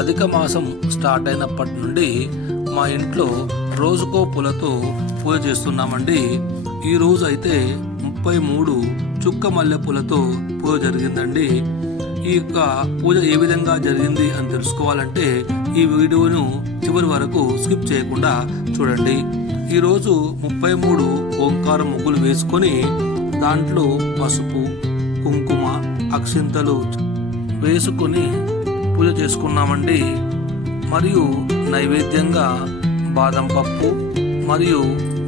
అధిక మాసం స్టార్ట్ అయినప్పటి నుండి మా ఇంట్లో రోజుకో పూలతో పూజ చేస్తున్నామండి. ఈ రోజు అయితే 33 చుక్క మల్లె పూలతో పూజ జరిగిందండి. ఈ యొక్క పూజ ఏ విధంగా జరిగింది అని తెలుసుకోవాలంటే ఈ వీడియోను చివరి వరకు స్కిప్ చేయకుండా చూడండి. ఈరోజు 33 ఓంకార ముగ్గులు వేసుకొని దాంట్లో పసుపు, కుంకుమ, అక్షింతలు వేసుకొని పూజ చేసుకున్నామండి. మరియు నైవేద్యంగా బాదం పప్పు మరియు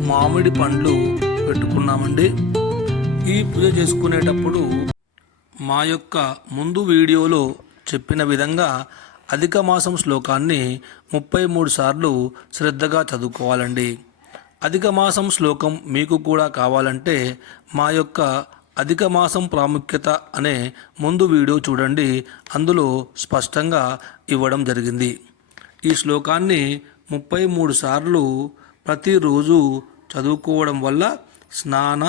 మామిడి పండ్లు పెట్టుకున్నామండి. ఈ పూజ చేసుకునేటప్పుడు మా యొక్క ముందు వీడియోలో చెప్పిన విధంగా అధిక మాసం శ్లోకాన్ని 33 సార్లు శ్రద్ధగా చదువుకోవాలండి. అధిక మాసం శ్లోకం మీకు కూడా కావాలంటే మా యొక్క అధిక మాసం ప్రాముఖ్యత అనే ముందు వీడియో చూడండి. అందులో స్పష్టంగా ఇవ్వడం జరిగింది. ఈ శ్లోకాన్ని 33 సార్లు ప్రతిరోజు చదువుకోవడం వల్ల స్నాన,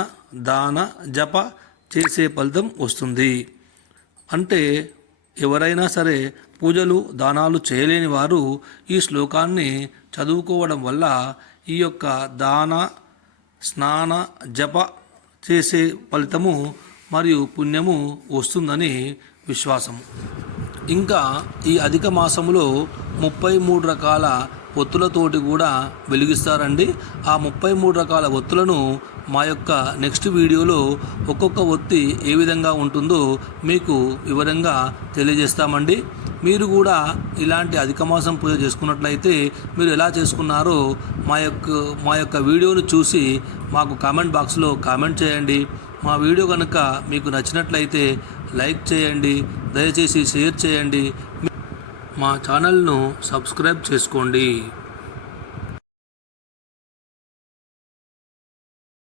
దాన, జప చేసే ఫలితం వస్తుంది. అంటే ఎవరైనా సరే పూజలు, దానాలు చేయలేని వారు ఈ శ్లోకాన్ని చదువుకోవడం వల్ల ఈ యొక్క దాన, స్నాన, జప చేసే ఫలితము మరియు పుణ్యము వస్తుందని విశ్వాసం. ఇంకా ఈ అధిక మాసములో 33 రకాల ఒత్తులతోటి కూడా వెలిగిస్తారండి. ఆ 33 రకాల ఒత్తులను మా యొక్క నెక్స్ట్ వీడియోలో ఒక్కొక్క ఒత్తి ఏ విధంగా ఉంటుందో మీకు వివరంగా తెలియజేస్తామండి. మీరు కూడా ఇలాంటి అధిక మాసం పూజ చేసుకున్నట్లయితే మీరు ఎలా చేసుకున్నారో మా యొక్క వీడియోను చూసి మాకు కామెంట్ బాక్స్లో కామెంట్ చేయండి. మా వీడియో కనుక మీకు నచ్చినట్లయితే లైక్ చేయండి, దయచేసి షేర్ చేయండి, మా ఛానల్ను సబ్స్క్రైబ్ చేసుకోండి.